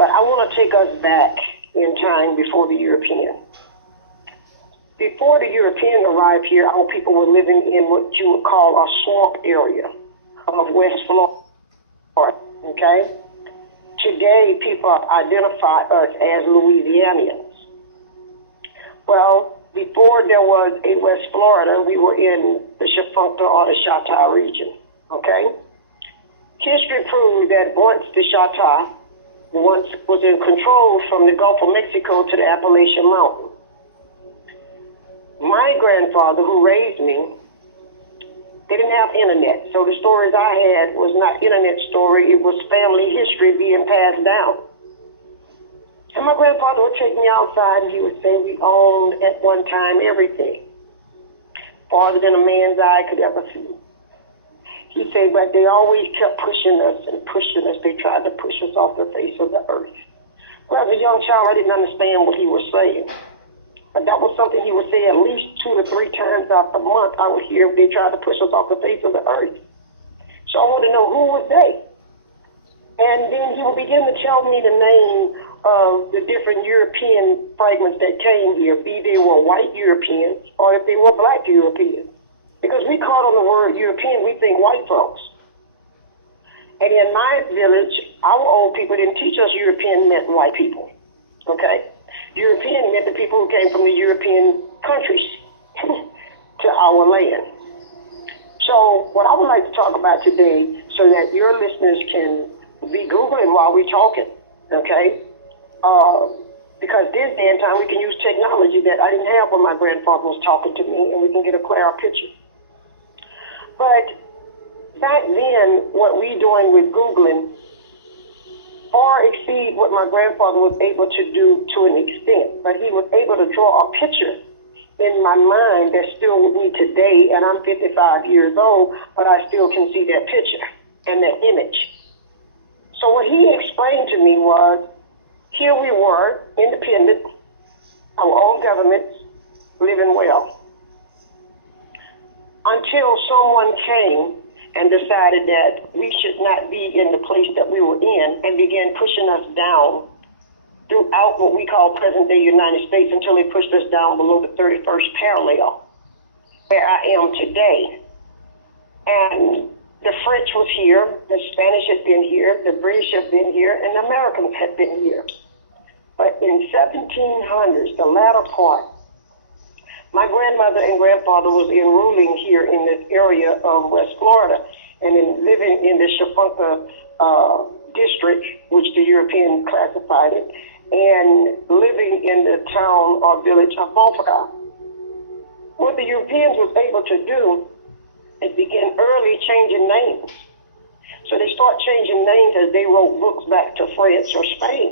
But I want to take us back in time before the European. Before the European arrived here, our people were living in what you would call a swamp area of West Florida, okay? Today, people identify us as Louisianians. Well, before there was a West Florida, we were in the Shafunka or the Chata region, okay? History proves that once the Chata was in control from the Gulf of Mexico to the Appalachian Mountain. My grandfather, who raised me, they didn't have internet, so the stories I had was not internet story, it was family history being passed down. And my grandfather would take me outside and he would say we owned at one time everything, farther than a man's eye could ever see. He said, but they always kept pushing us and pushing us. They tried to push us off the face of the earth. Well, as a young child, I didn't understand what he was saying. But that was something he would say at least 2 to 3 times out the month. I would hear they tried to push us off the face of the earth. So I wanted to know who was they. And then he would begin to tell me the name of the different European fragments that came here, be they were white Europeans or if they were black Europeans. Because we caught on the word European, we think white folks. And in my village, our old people didn't teach us European meant white people, okay? European meant the people who came from the European countries to our land. So what I would like to talk about today, so that your listeners can be Googling while we're talking, okay? Because this day and time we can use technology that I didn't have when my grandfather was talking to me, and we can get a clearer picture. But back then, what we doing with Googling far exceed what my grandfather was able to do to an extent. But he was able to draw a picture in my mind that's still with me today, and I'm 55 years old, but I still can see that picture and that image. So what he explained to me was, here we were, independent, our own governments, living well. Until someone came and decided that we should not be in the place that we were in and began pushing us down throughout what we call present-day United States until they pushed us down below the 31st parallel, where I am today. And the French was here, the Spanish had been here, the British had been here, and the Americans had been here. But in 1700s, the latter part, my grandmother and grandfather was ruling here in this area of West Florida and in living in the Shafunka district, which the European classified it, and living in the town or village of Bonfaka. What the Europeans was able to do is begin early changing names. So they start changing names as they wrote books back to France or Spain.